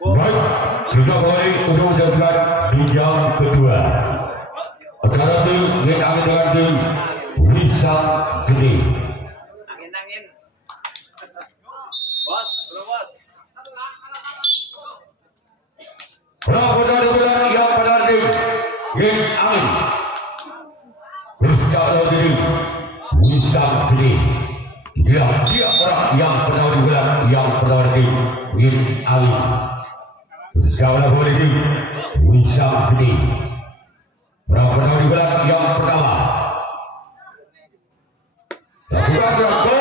Baik, kita mulai untuk menjelaskan di jam kedua. Acara tim yang akan dengan tim Wisang Gede. Angin. Bos, bro bos. Benar-benar yang benar tim yang angin. Bersama tim Wisang Gede. Dia orang yang pertama digelar yang pertama tim yang angin. Bersama tim Wisang Gede. Orang pertama digelar yang pertama. Lakukan gol.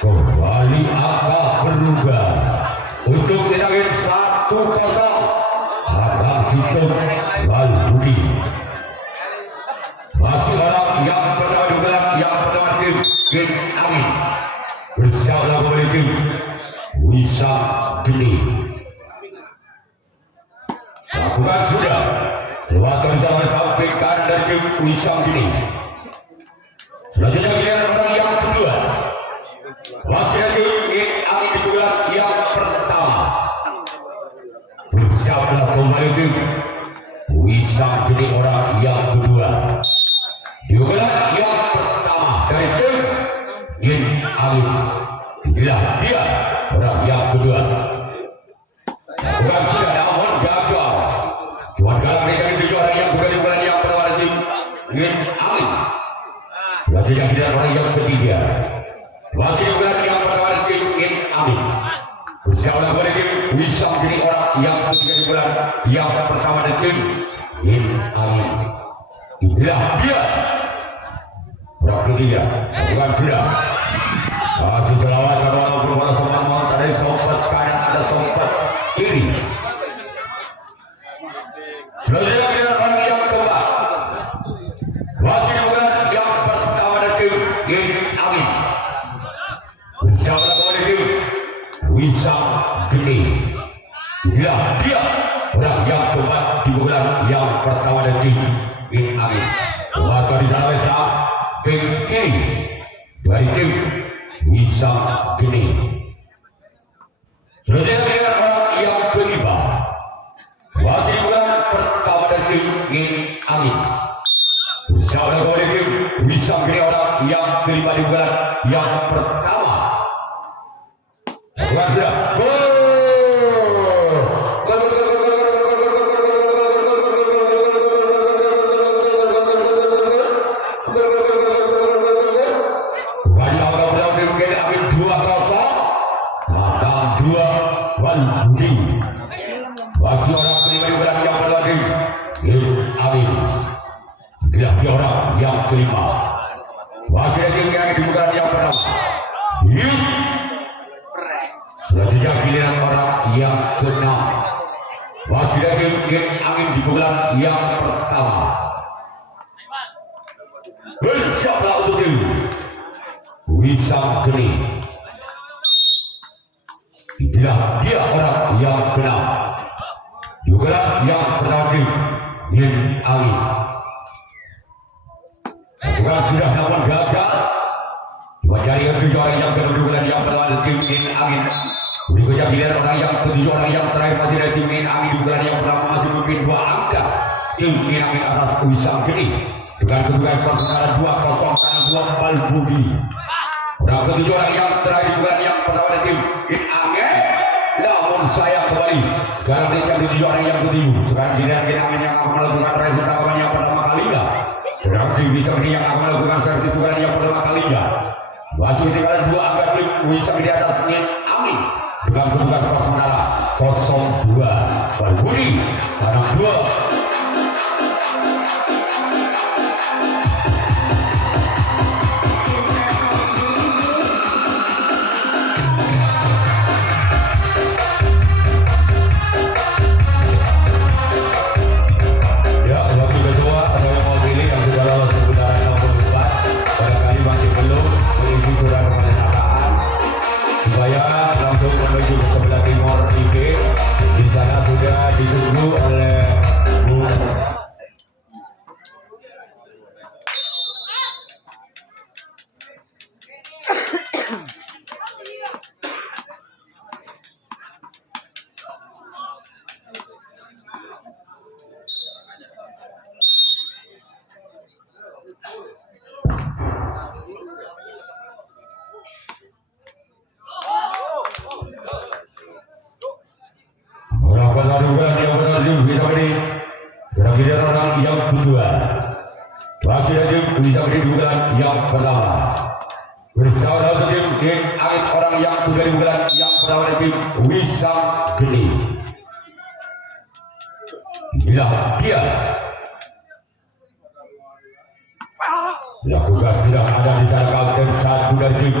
Kembali angka berubah untuk menangin 1-0. Harap hitung Walbudi. Masih orang yang pertama digelar yang pertama tim angin. Bersama tim Wisang Gede. Lakukan sudah. Lewatan sama sampai kanan dari tim Wisang Gede. Selanjutnya giliran orang yang kedua. Wakil tim angin digelar yang pertama. Bersama kembali tim Wisang Gede orang yang kedua. Digelar yang pertama dari tim angin. Inilah dia orang yang kedua. Bukan sudah namun gagal. Cuma kalau mereka itu orang yang bukan digelar yang pertama tim angin. Selanjutnya giliran orang yang ketiga. Wakil digelar yang pertama tim angin. Bersama kembali tim Wisang Gede orang yang ketiga digelar yang pertama dari tim angin. Inilah dia orang ketiga. Bukan sudah. Masih terlawat walaupun pada sempat mau ada sempat kanan ada sempat kiri. Selanjutnya kita orang yang keempat. Wakil digelar yang pertama dari tim angin. Bersama kembali tim Wisang Gede. Inilah dia orang yang keempat digelar yang pertama dari tim angin. Wakil di sana besar kiri dari tim Wisang Gede. Selanjutnya giliran orang yang kelima. Wakil digelar pertama dari tim angin. Bersama kembali tim Wisang Gede orang yang kelima digelar yang pertama. Lakukan sudah. Gol. Walbudi. Bagi orang kelima digelar yang pertama tim angin. Inilah dia orang yang kelima. Bagi tim yang digelar yang pertama. Selanjutnya giliran orang yang keenam. Bagi tim angin digelar yang pertama. Bersiaplah untuk tim Wisang Gede. Inilah dia orang yang keenam. Digelar yang pertama tim angin. Bukan sudah namun gagal. Mencari orang yang kedua digelar yang pertama tim angin. Berikutnya giliran orang yang ketujuh orang yang terakhir masih dari tim angin digelar yang pertama masih memimpin 2 angka. Tim angin atas Wisang Gede dengan kedudukan skor sementara 2-0 karena 2 Walbudi. Orang ketujuh orang yang terakhir digelar yang pertama dari tim angin. Namun saya kembali karena jam 7 orang yang ketujuh. Sekarang giliran angin yang akan melakukan race pertama yang pertama kalinya. Sedang tim Wisang Gede yang akan melakukan servis tugas yang pertama kalinya. Masih tinggal 2 angka tim Wisang Gede atas angin dengan kedudukan skor sementara 0-2 Walbudi karena 2. Langsung menuju ke sebelah timur IB. Di sana sudah ditunggu oleh Bu Masih ada tim bisa beri bulan yang pertama. Bersama tim Gen Angin orang yang sudah di bulan yang pertama tim Wisam Geni. Inilah dia. Lakukan sudah ada di sana kapten satu dari tim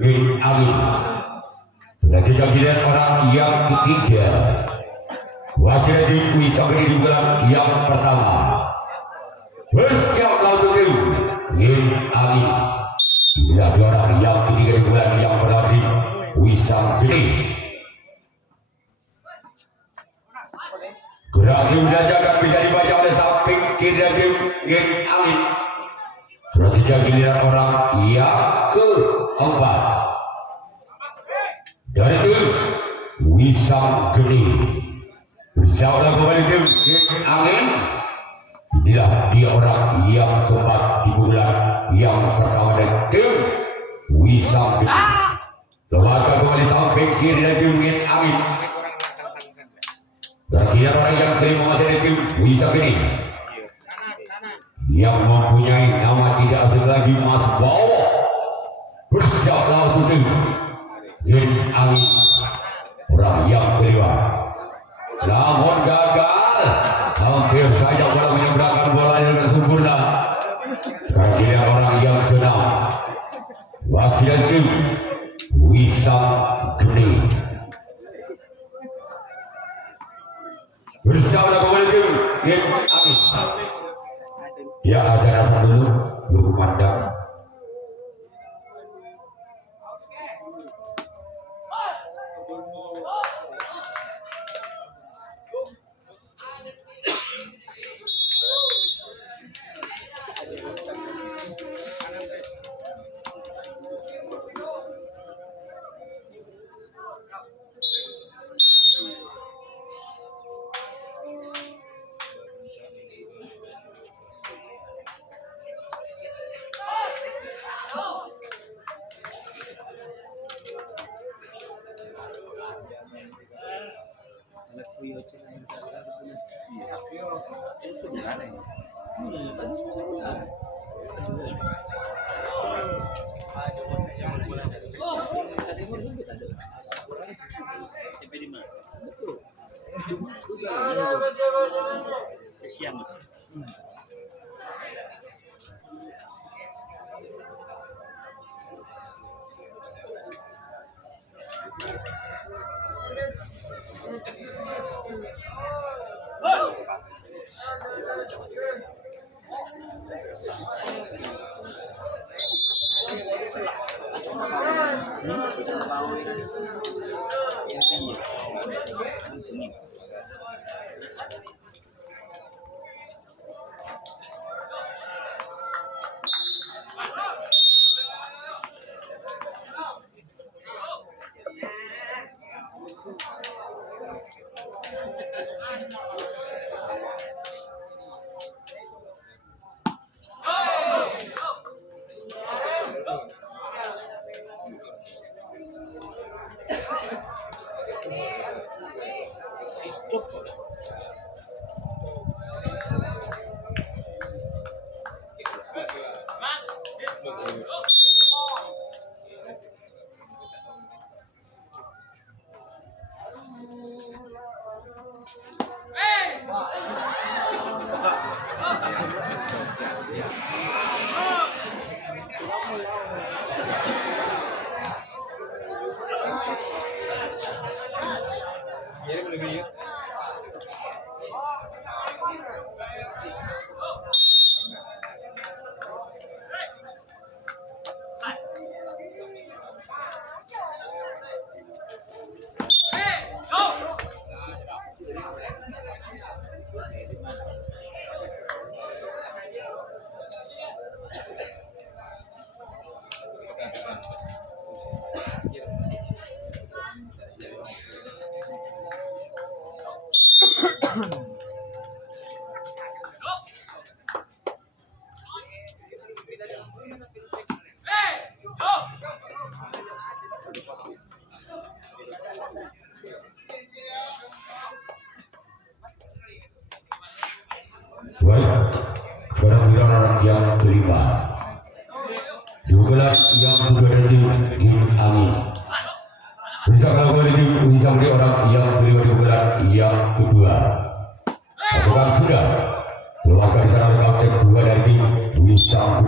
Gen Angin. Sudah kita lihat orang yang ketiga. Masih ada tim Wisam Geni di bulan yang pertama. Bersiap lawan tim Gen Angin. Inilah dua orang yang ketiga di bulan yang pertama tim Wisam Geni. Gerak sudah jaga bisa dibaca oleh samping kiri dari tim Gen Angin. Sudah tiga giliran orang yang keempat dari tim Wisam Geni. Bersama kembali tim Gen Angin. Inilah dia orang yang keempat di bulan yang pertama dari tim Wisam Geni. Lembaga kembali samping kiri dari tim Gen Angin. Terakhir orang yang kelima masih dari tim Wisam Geni yang mempunyai nama tidak asing lagi Mas Bowo. Bersiap lawan tim Gen Angin orang yang kelima. Namun gagal, hampir saja bola menyeberangkan bola dengan sempurna. Terakhir orang yang keenam masih dari tim Wisam Geni. Bersama kembali tim Gen Angin. Ya ada rasa dulu belum pandang. Siang.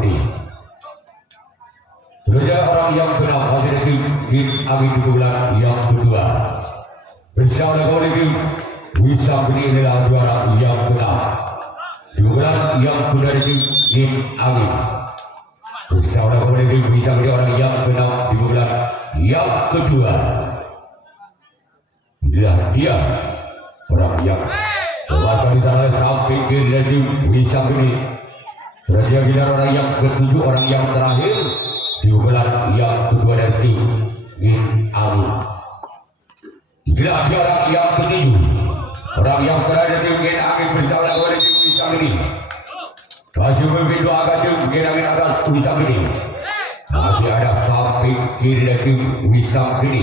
kuning. Selanjutnya orang yang keenam masih ada tim Angin di bulan yang kedua. Bersama dengan tim Wisam ini adalah juara yang keenam. Di bulan yang kedua di tim Angin. Bersama dengan tim Wisam ini orang yang keenam di bulan yang kedua. Inilah dia orang yang berbakat di sana sampai kiri dari tim Wisam ini. Selanjutnya kita orang yang ketujuh, orang yang terakhir di bulan yang kedua dari tim Angin. Inilah dia orang yang ketujuh, orang yang terakhir dari tim Angin bersama dengan tim Wisam ini. Masih memimpin dua angka tim Angin atas Wisam ini. Masih ada sampai kiri dari tim Wisam ini.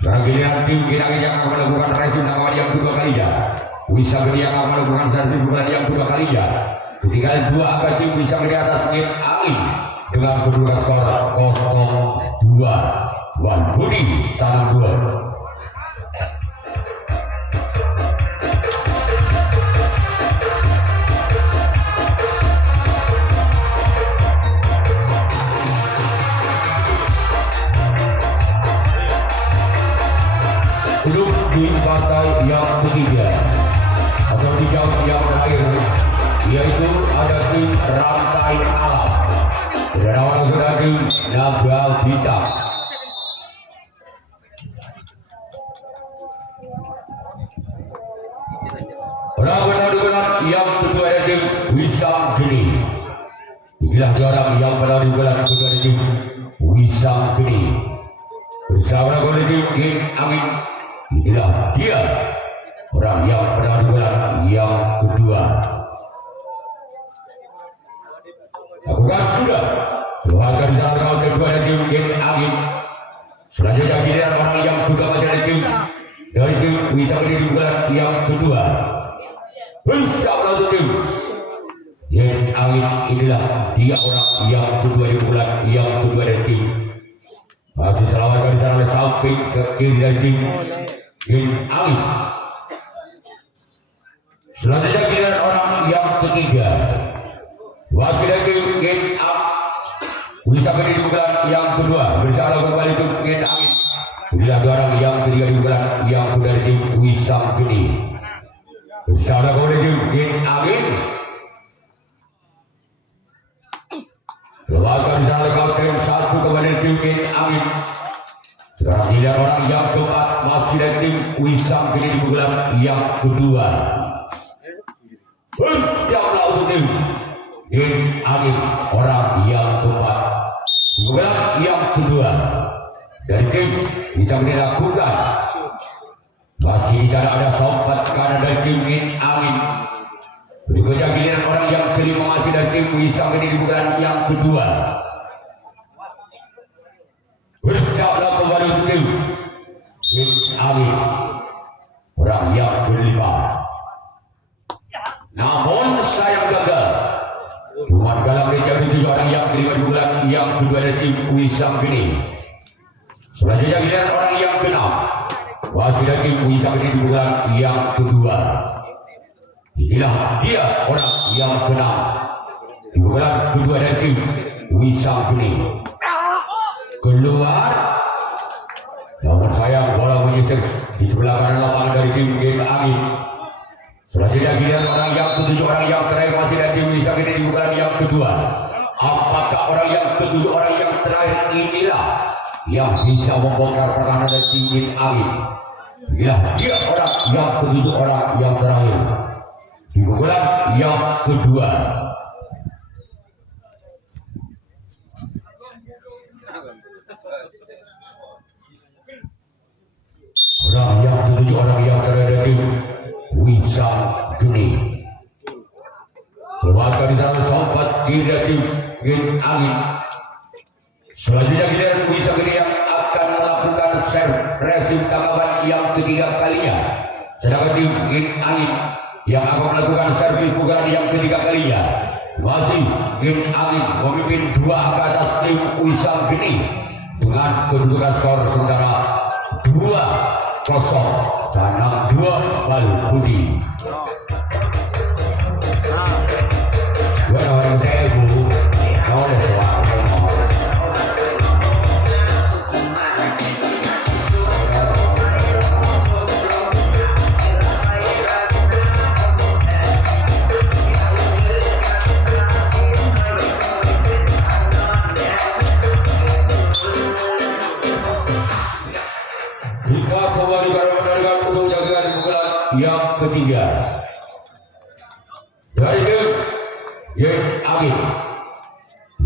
Sekarang giliran tim Angin yang akan melakukan racing awal yang kedua kalinya. Wisam ini yang akan melakukan servis bulan yang kedua kalinya. Ketinggalan dua angka tim Wisam ini atas tim Angin dengan kedudukan skor 0-2. Wan Budi tangan dua. Belum di partai yang ketiga atau di jam yang terakhir, yaitu ada tim Rantai Alam. Dan orang sudah tim Naga Bintang. Orang benar yang kedua ada tim Wisam Geni. Inilah orang yang benar kedua ada tim Wisam Geni. Bersama dengan tim Angin. Inilah dia orang yang pernah dibuat yang kedua. Lakukan sudah. Selanjutnya di sana round kedua dari tim Angin. Selanjutnya giliran orang yang kedua masih dari tim Wisam ini dibuat yang kedua. Bersama tim Angin. Inilah dia orang yang kedua dibuat yang kedua dari tim. Masih selamatkan di sana samping ke kiri dari tim Angin. Selanjutnya giliran orang yang ketiga. Wakil dari tim Wisam ini di bulan yang kedua. Bersama kembali tim Angin. Inilah orang yang ketiga di bulan yang kedua dari tim Wisam ini. Bersama kembali tim Angin. Selamatkan di sana kapten satu kembali tim Angin. Sekarang giliran orang yang keempat masih dari tim Wisam ini di bulan yang kedua. Bersiaplah untuk tim Angin orang yang keempat di bulan yang kedua dari tim Wisam ini lakukan. Masih di sana ada sompat kanan dari tim Angin. Berikutnya giliran orang yang kelima masih dari tim Wisam ini di bulan yang kedua. Bersiaplah kembali untuk tim Angin orang yang kelima. Namun sayang gagal. Cuma dalam menjadi tujuh orang yang kelima di bulan yang kedua dari tim Wisam ini. Selanjutnya giliran orang yang keenam masih dari tim Wisam ini di bulan yang kedua. Inilah dia orang yang keenam di bulan kedua dari tim Wisam ini. Keluar. Namun sayang bola menyisir di sebelah kanan lapangan dari tim Angin. Selanjutnya giliran orang yang ketujuh, orang yang terakhir masih dari tim Wisam ini di bulan yang kedua. Apakah orang yang ketujuh, orang yang terakhir inilah yang bisa membongkar pertahanan dari tim Angin? Inilah dia orang yang ketujuh, orang yang terakhir di bulan yang kedua. Orang yang ketujuh, orang yang terakhir di Wisam Geni. Selamatkan di sana sompat kiri dari tim Angin. Selanjutnya giliran Wisam Geni yang akan melakukan serve racing tanggapan yang ketiga kalinya. Sedangkan tim Angin yang akan melakukan servis pukulan yang ketiga kalinya. Masih tim Angin memimpin dua angka atas tim Wisam Geni dengan kedudukan skor sementara 2-0 dan 6-2 Wan Budi. Buat orang saya bu.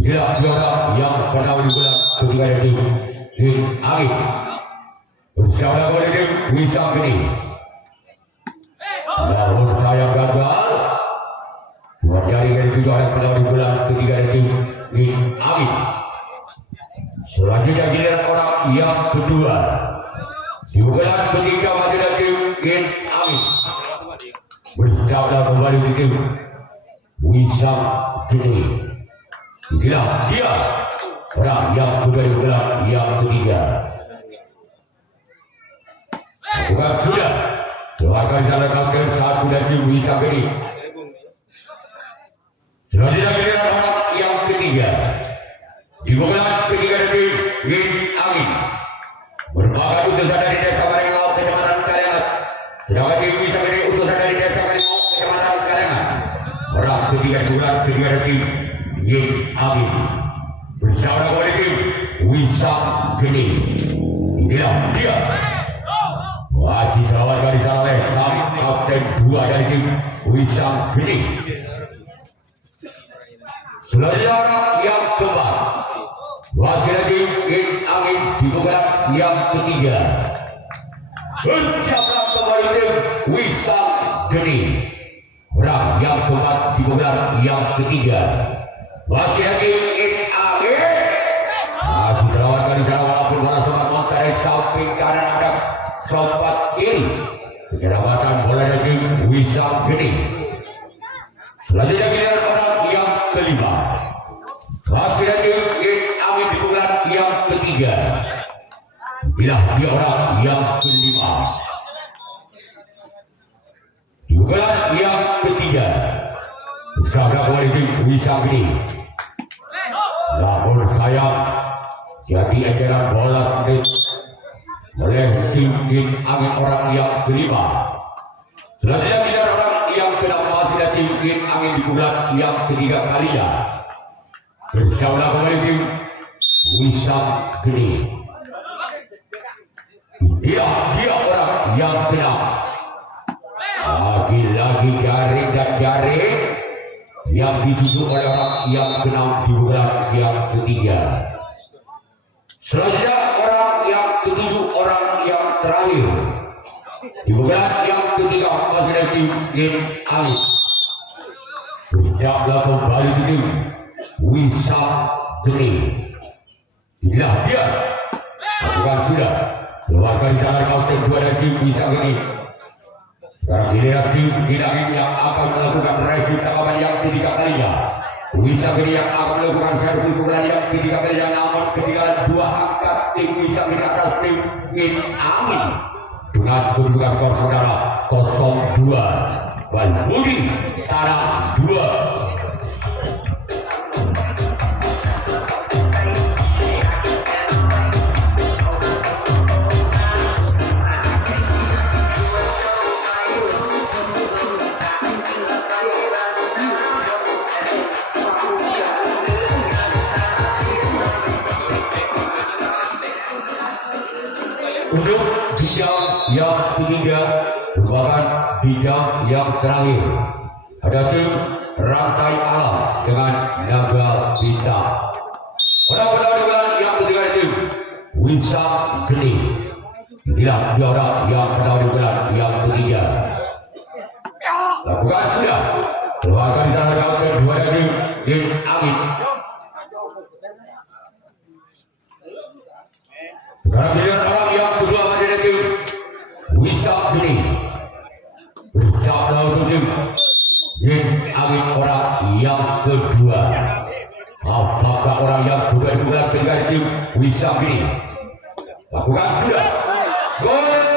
Inilah juara yang pertama di bulan ketiga dari tim Angin. Bersama oleh tim Wisam ini. Namun sayang gagal. Dua jari dari juara pertama di bulan ketiga dari tim Angin. Selanjutnya giliran orang yang kedua. Di bulan ketiga masih dari tim Angin. Bersama kembali di tim Wisam ini. Inilah dia orang yang sudah digelar yang ketiga. Bukan sudah. Selanjutnya sana kakek satu dari Wisam ini. Selanjutnya giliran orang yang ketiga. Di bulan ketiga dari Angin. Merupakan utusan dari desa Maringau, Kecamatan Kalengan. Sedangkan di Wisam ini utusan dari desa Maringau, Kecamatan Kalengan. Orang ketiga di bulan ketiga dari Angin bersama oleh tim Wisam Geni. Inilah dia masih selamatkan di sana oleh sang kapten 2 dari tim Wisam Geni. Selanjutnya orang yang keempat masih lagi tim Angin di bulan yang ketiga. Bersama kembali tim Wisam Geni. Orang yang keempat di bulan yang ketiga. Masih lagi Angin. Masih terawatkan di sana walaupun bola sempat montar dari samping kanan ada sobat ini. Kecerdasan bola dari Wisam Geni. Selanjutnya giliran orang yang kelima. Masih lagi Angin di bulan yang ketiga. Inilah dia orang yang kelima. Di bulan yang ketiga. Bersama oleh tim Wisam Geni. Namun sayang jadi ajaran bola oleh tim Angin orang yang kelima. Selanjutnya kita orang yang keenam masih ada tim Angin di bulan yang ketiga kalinya. Bersama kembali tim Wisam Geni. Dia orang yang keenam. Lagi-lagi jaring dan jaring yang dituju oleh orang yang keenam di bulan yang ketiga. Selanjutnya orang yang ketujuh, orang yang terakhir di bulan yang ketiga masih dari tim Angin. Bersama kembali di tim Wisam Geni. Inilah dia. Bukan sudah. Keluarkan di sana kapten 2 dari tim Wisam Geni. Sekarang giliran tim Angin yang akan melakukan review tanggapan yang ketiga kalinya. Wisam Geni yang akan melakukan servis pukulan yang ketiga kalinya, namun ketinggalan 2 angka tim Wisam Geni atas tim Angin dengan kedudukan skor saudara 0-2. Balbudi Tanah 2. Untuk bidang yang ketiga merupakan bidang yang terakhir. Ada tim Rantai Alam dengan Naga Bintang. Pada dengan yang ketiga tim Wisam Geni. Inilah dia orang yang pertama di bulan yang ketiga. Lakukan sudah. Keluarkan di sana kapten 2 dari tim Angin. Sekarang giliran orang yang kedua masih dari tim Wisam Geni. Bersama untuk tim Angin orang yang kedua. Apakah orang yang kedua di bulan ketiga tim Wisam Geni? Lakukan sudah. Gol!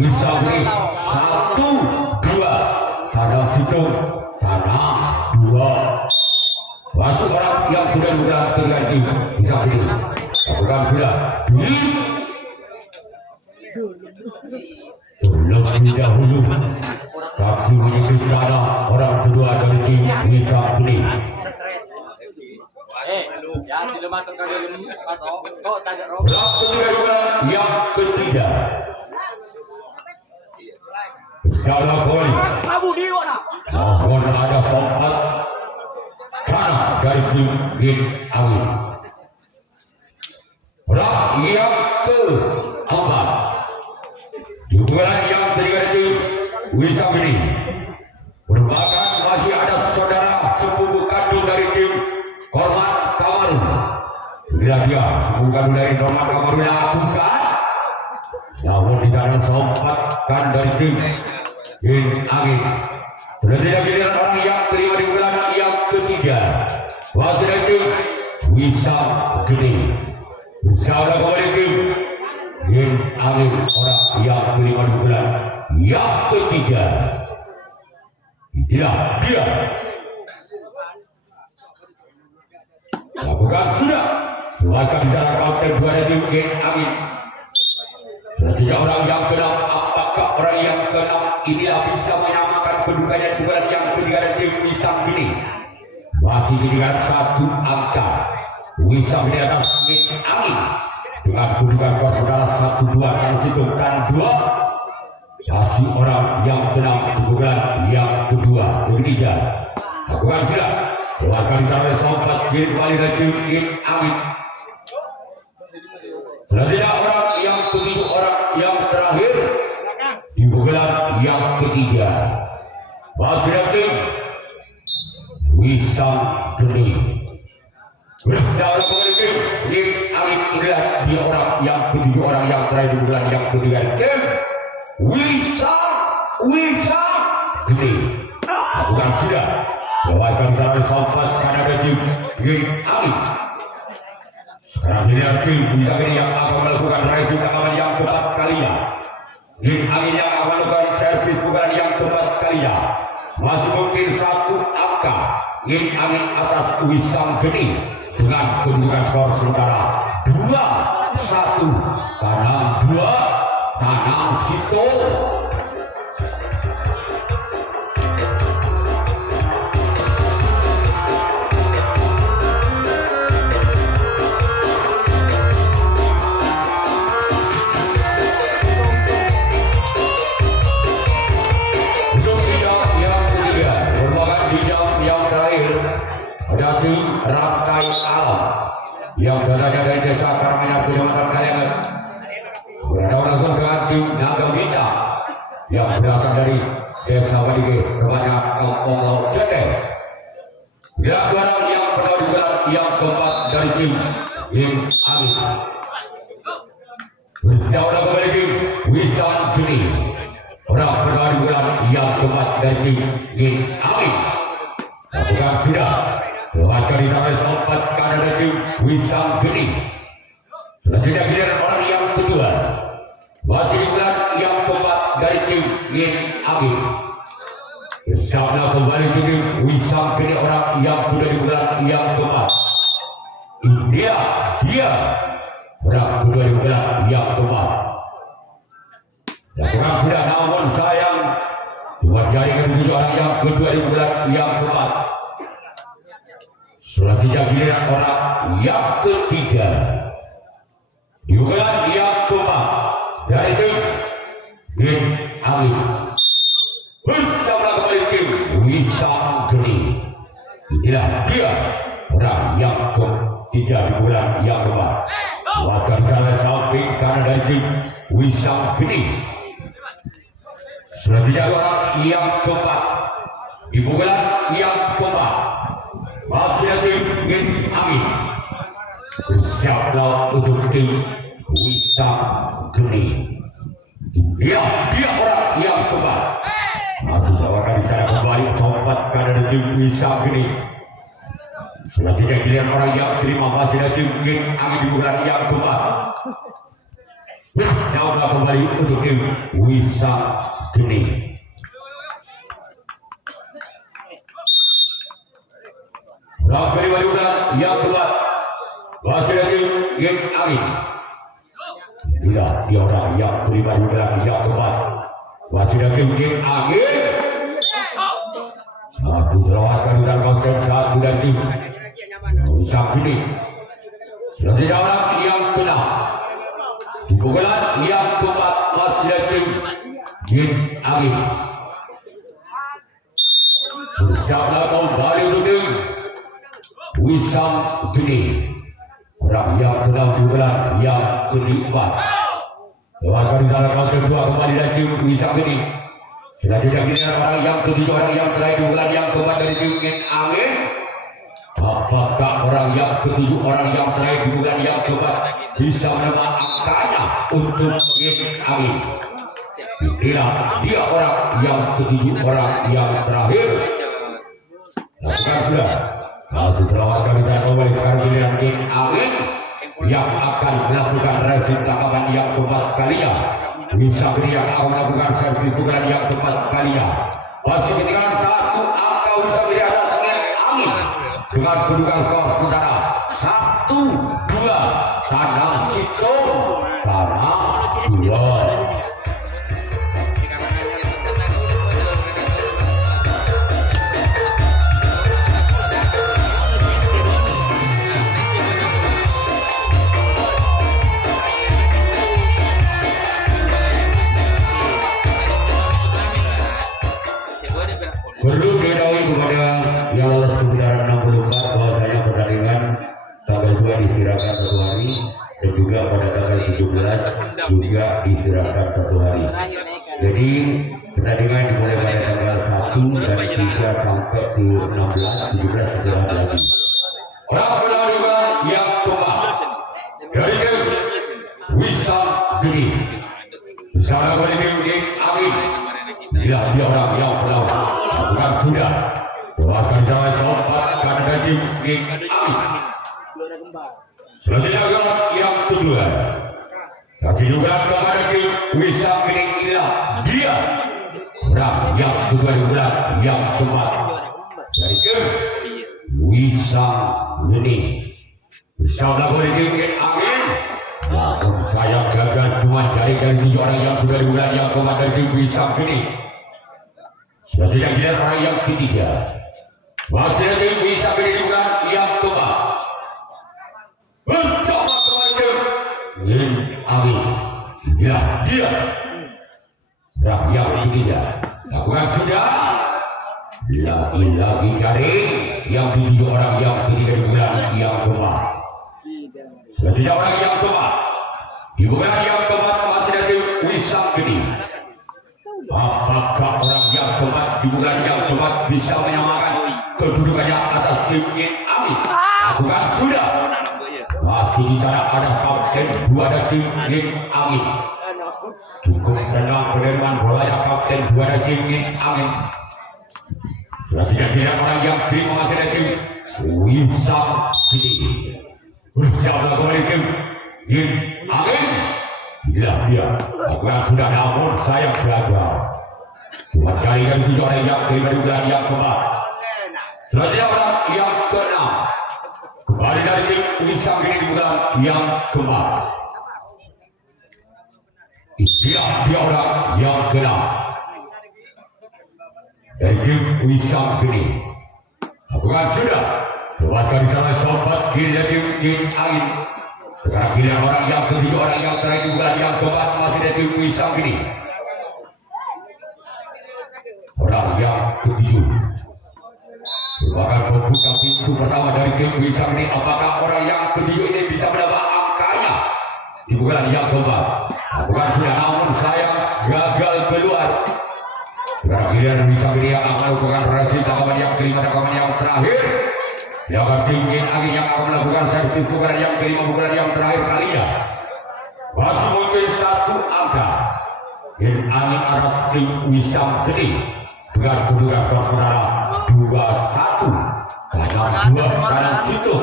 Wisam Geni 1-2. Tanah hitung tanah 2. Masuk orang yang sudah dengan tim Wisam Geni. Lakukan sudah. Terlebih dahulu kaki Blok ketiga juga yang ketiga. Salah gol. Mohon ada sempat kanan dari tim Gin Angin. Blok yang keempat. Dukungan yang ketiga tim Wisam ini merupakan masih ada saudara sepupu kandung dari tim Korman Kamarun. Bila dia sepupu kandung dari Korman Kamarun lakukan, namun di sana sempatkan dari tim Gin Angin. Sudah tidak giliran orang yang terima di bulan yang ketiga. Waktu dari tim Wisam Geni. Bersama kembali tim Gin Angin, orang yang terima di bulan yang ketiga. Inilah dia. Lakukan sudah. Silakan bicara kapten dua dari tim Gin Angin. Sudah tiga orang yang keenam. Apakah orang yang keenam inilah bisa menyamakan kedudukannya di bulan yang ketiga dari tim Wisam ini? Masih dengan satu angka. Wisam di atas Gin Angin dengan kedudukan saudara 1-2 kalau hitungkan 2. Masih orang yang keenam di bulan yang kedua, ketiga. Lakukan sudah. Keluarkan sampai sempat kembali dari tim Gin Angin. Selanjutnya orang yang ketujuh, orang yang terakhir di bulan yang ketiga. Masih dari tim Wisam Geni. Bersama kembali tim Gin Angin. Inilah dia orang yang ketujuh, orang yang terakhir di bulan yang ketiga. Tim Wisam Geni. Lakukan sudah. Lewatkan jalan sampai karena ada tim Gin Angin. Sekarang ini tim Wisam Geni yang akan melakukan race rekaman yang keempat kalinya. Gin Angin yang akan melakukan servis pukulan yang keempat kalinya. Masih mungkin satu angka. Gin Angin atas Wisam Geni dengan kedudukan skor sementara 2-1. Tanam 2, Tanam Sito. Rantai alam yang berada dari desa Karanganyar, Kecamatan Kaliangan, berada langsung dengan tim Naga Bita yang berasal dari desa Wadige, kepada Kampung Laut Jete. Yang barang yang pertama di bulan yang keempat dari tim Gin Angin. Berjauhlah kembali tim Wisam Geni. Orang pertama di bulan yang keempat dari tim Gin Angin. Lakukan sudah. Lewatkan sampai sempat karena dari tim Wisam Geni. Selanjutnya giliran orang yang kedua. Masih di bulan yang keempat dari tim Gin Angin. Bersama kembali tim Wisam Geni, orang yang sudah di bulan yang keempat. Dia orang kedua di bulan yang keempat. Lakukan sudah, namun sayang cuma jaringan tujuh orang yang kedua di bulan yang keempat. Selanjutnya giliran orang yang ketiga di bulan yang keempat dari tim Gin Angin. Bersama kembali tim Wisam Geni. Inilah dia orang yang ketiga di bulan yang keempat. Wakil jalan samping kanan dari tim Wisam Geni. Selanjutnya orang yang keempat di bulan yang keempat. Masih tim Gin Angin. Bersiaplah untuk tim Wisam Geni. Dia orang yang keempat. Masih akan bisa kembali sempat karena tim Wisam Geni. Selanjutnya giliran orang yang terima masih tim Gin Angin di bulan yang keempat. Bersiaplah kembali untuk tim Wisam Geni. Yang kelima di bulan yang keempat masih dari Gin Angin. Dia orang yang kelima di bulan yang keempat masih dari Gin Angin. Satu terlewatkan dan konten satu dan tim Wisam Geni. Selanjutnya orang yang keenam. Di pukulan yang keempat masih lagi Jin Angin. Bersama kembali untuk tim Wisam Geni. Orang yang keenam di pukulan yang keempat. Lewatkan di dalam round kedua kembali lagi Wisam Geni. Selanjutnya giliran orang yang ketujuh, orang yang terakhir di bulan yang keempat dari tim Jin Angin. Apakah orang yang ketujuh, orang yang terakhir di bulan yang keempat bisa menambah angkanya untuk Jin Angin? Dikira dia orang yang ketujuh, orang yang terakhir. Lakukan sudah. Lalu terlawatkan di dalam kembali sekarang giliran Jin Angin yang akan melakukan racing tangkapan yang keempat kalinya. Bisa beri yang akan melakukan servis pukulan yang keempat kalinya. Masih ketinggalan satu angka bisa beri atas Jin Angin dengan kedudukan skor sementara 1-2 Tanang Sitom Tanang 2. Perlu diketahui kepada yang lolos ke putaran 64 bahwasanya pertandingan tanggal 2 diistirahatkan 1 hari dan juga pada tanggal 17 juga diistirahatkan 1 hari. Jadi pertandingan dimulai pada tanggal 1 dan 3 sampai di 16, 17 istirahat lagi. Orang pertandingan yang keempat dari tim Wisam Geni bersama kembali tim Jin Angin. Dia orang yang pertama. Bukan sudah bahkan jangan sempat karena tim Jin Angin. Selanjutnya yang kedua kasih juga kepada tim Wisam Geni. Inilah dia orang yang kedua di bulan yang keempat dari tim Wisam Geni bersama dengan tim Jin Angin. Namun saya gagal cuma dari 7 orang yang kedua di bulan yang keempat dari tim Wisam Geni. Selanjutnya giliran orang yang ketiga masih lagi bisa beri bulan yang keempat bersama dengan Jin Angin. Ya dia orang yang ketiga lakukan sudah lagi cari yang 7 orang yang ketiga di bulan yang keempat. Selanjutnya orang yang keempat di bulan yang keempat masih lagi Wisam Geni. Apakah orang yang keempat di bulan yang keempat bisa menyamakan kedudukannya atas tim Jin Angin? Lakukan sudah. Masih di sana ada kapten 2 dari tim Jin Angin. Cukup tenang penerimaan bolanya kapten 2 dari tim Jin Angin. Selanjutnya tidak orang yang terima masih dari tim Wisam Geni. Bersama kembali tim Jin Angin. Inilah dia. Lakukan sudah namun saya gagal. Cuma kali kan 7 orang yang terima di bulan yang keempat. Selanjutnya orang yang keenam kembali dari tim Wisam Geni di bulan yang keempat. Dia orang yang keenam dari tim Wisam Geni. Lakukan sudah. Lewatkan di sana sobat kiri dari tim Jin Angin. Sekarang giliran orang yang ketujuh, orang yang terakhir di bulan yang keempat masih dari tim Wisam Geni. Orang yang ketujuh merupakan pembuka pintu pertama dari tim Wisam Geni. Apakah orang yang ketujuh ini bisa menambah angkanya di bulan yang keempat? Bukan sudah, namun sayang gagal keluar. Sekarang giliran Wisam Geni yang akan melakukan racing tangkapan yang kelima, tangkapan yang terakhir. Siapa tim Jin Angin yang akan melakukan servis pukulan yang kelima, pukulan yang terakhir kalinya. Masih mungkin 1 angka. Jin Angin arah tim Wisam Geni dengan kedudukan skor sementara 2-1. Tanang 2 Tanang Sitom.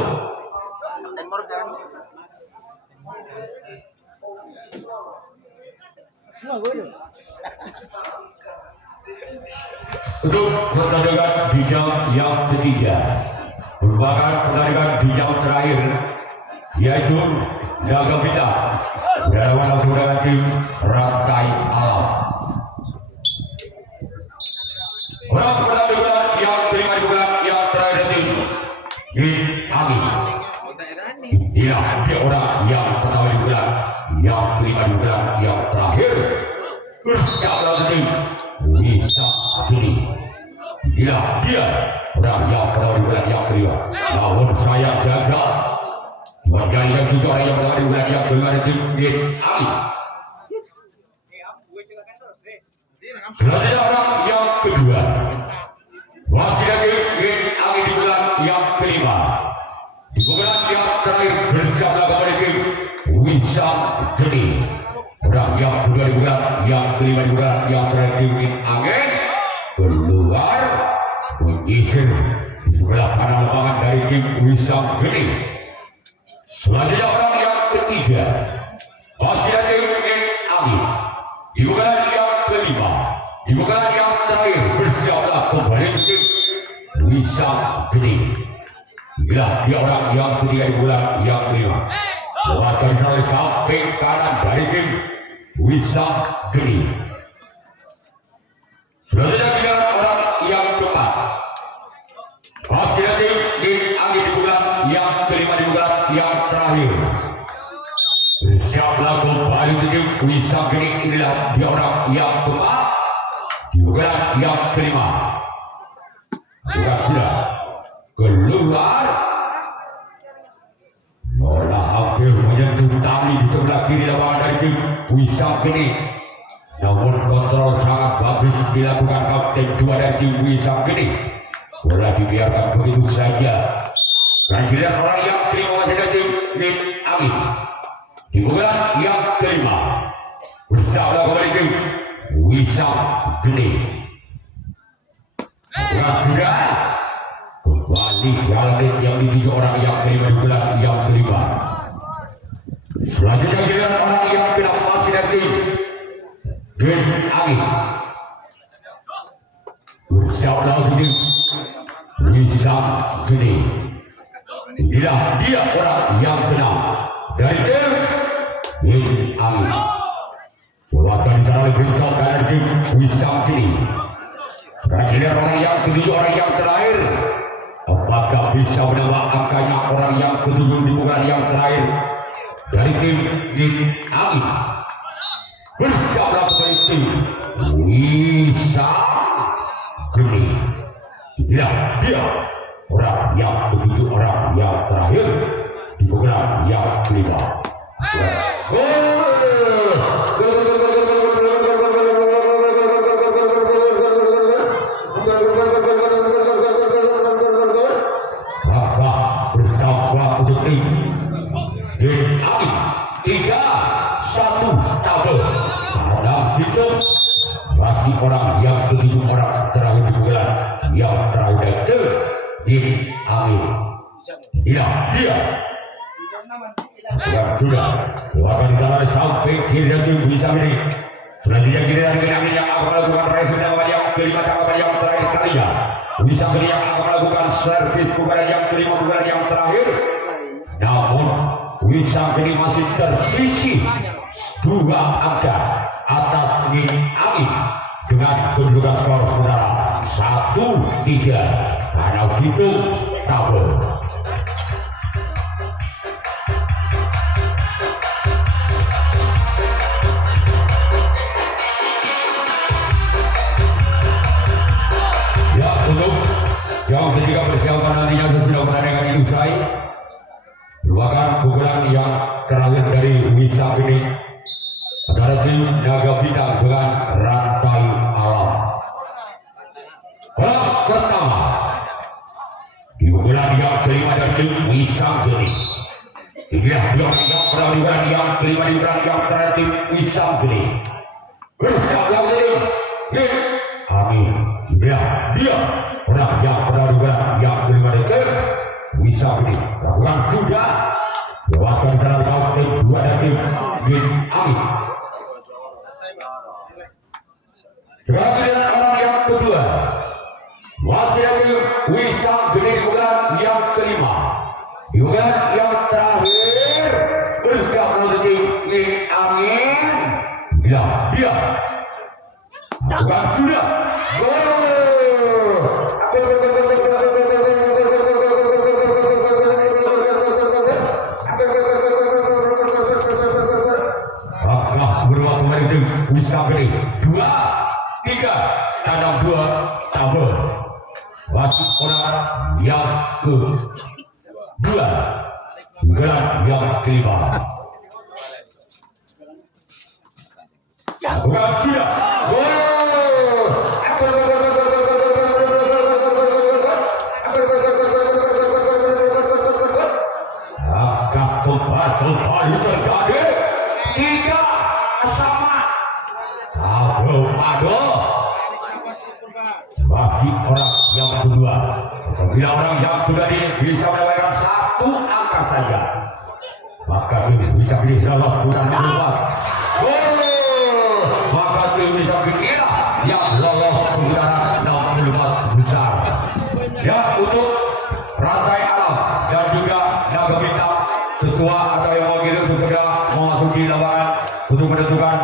Untuk pertandingan di jam yang ketiga merupakan pertandingan di jam terakhir, yaitu Jaga Bintang berhadapan langsung dengan tim Rantai Alam. Orang pertandingan yang kelima di bulan yang terakhir tim Jin Angin. Dia Dia orang yang pernah di bulan yang kedua. Namun saya gagal. Menjadikan juga orang yang pernah di bulan yang kedua itu Ali. Selanjutnya orang yang kedua. Masih lagi Ali di bulan yang kelima. Di bulan yang terakhir bersama kembali tim Wisam Geni. Orang yang kedua di bulan yang kelima di bulan yang terakhir tim Angin keluar menyisir di sebelah kanan lapangan dari tim Wisam Geni. Selanjutnya orang yang ketiga masih ada tim Angin di bulan yang kelima. Di bulan yang terakhir bersiaplah kembali tim Wisam Geni. Inilah dia orang yang ketiga di bulan yang kelima. Lewatkan sampai kanan dari tim Wisam Geni. Selanjutnya kita orang yang keempat. Masih ada tim Angin di bulan yang kelima di bulan yang terakhir. Bersiaplah kembali tim Wisam Geni. Inilah dia orang yang keempat di bulan yang kelima. Sudah keluar. Bola hampir menyentuh tali di sebelah kiri lapangan dari tim Wisam Geni. Namun kontrol sangat bagus dilakukan kapten dua dari tim Wisam Geni. Bola dibiarkan begitu saja. Dan giliran orang yang kelima masih dari tim Angin. Di bulan yang kelima bersama kembali tim Wisam Geni. Sudah kembali jalan yang dituju orang yang kelima di bulan yang kelima. Selanjutnya giliran orang yang kelima masih dari tim Angin. Bersama tim Wisam Geni. Inilah dia orang yang keenam dari tim Angin. Buatan cara bersama dari tim Wisam Geni. Sekarang giliran orang yang ketujuh, orang yang terakhir. Apakah bisa menambah angkanya orang yang ketujuh di bulan yang terakhir dari tim Angin? Bersama kembali tim Wisam Geni. Inilah dia orang yang ketujuh, orang yang terakhir di bulan yang kelima. Orang yang ketujuh, orang terakhir di bulan yang terakhir itu tim Angin. Iya, dia yang sudah akan jalan sampai kiri dan tim Wisam Geni. Selanjutnya giliran Angin yang akan melakukan race yang kelima tanggapan yang terakhir kali ya. Wisam Geni yang akan melakukan servis bukan yang kelima bukan yang terakhir. Namun Wisam Geni masih tersisih 2 angka atas tim Angin. Dengan kedudukan skor saudara 1-3 karena itu tabel. Ya untuk yang ketiga persiapan nantinya sudah pertandingan ini usai. Merupakan pukulan yang terakhir dari Wisam Geni adalah tim Naga Bintang dengan rantai alam. Babak pertama di bulan yang kelima dari tim Wisam Geni. Inilah dia yang pernah di bulan yang kelima di bulan yang terakhir tim Wisam Geni. Bersama tim Angin. Inilah dia orang yang pernah di bulan yang kelima dari tim Wisam Geni. Lakukan sudah lewatkan jalan tim dua dari tim Angin. Sebagai orang yang kedua masih ada Wisam Geni di bulan yang kelima. Di bulan yang terakhir bersama tim Angin. Ya, dia bukan sudah gol. Berwaktu dari tim Wisam Geni 2-3 tandang 2 tabel. wasit orang yang kedua, gelar yang kelima. Bukan siap. Agak kembali terjadi tiga sama. Aduh. Bagi orang yang kedua, apabila orang yang kedua ini bisa melewatkan satu angka saja, maka ini bisa pilih lolos putaran kedua. Maka ini bisa dikira yang lolos putaran 64 besar. Ya, untuk rantai alam dan juga naga bintang, ketua atau yang mewakili untuk segera memasuki lapangan untuk menentukan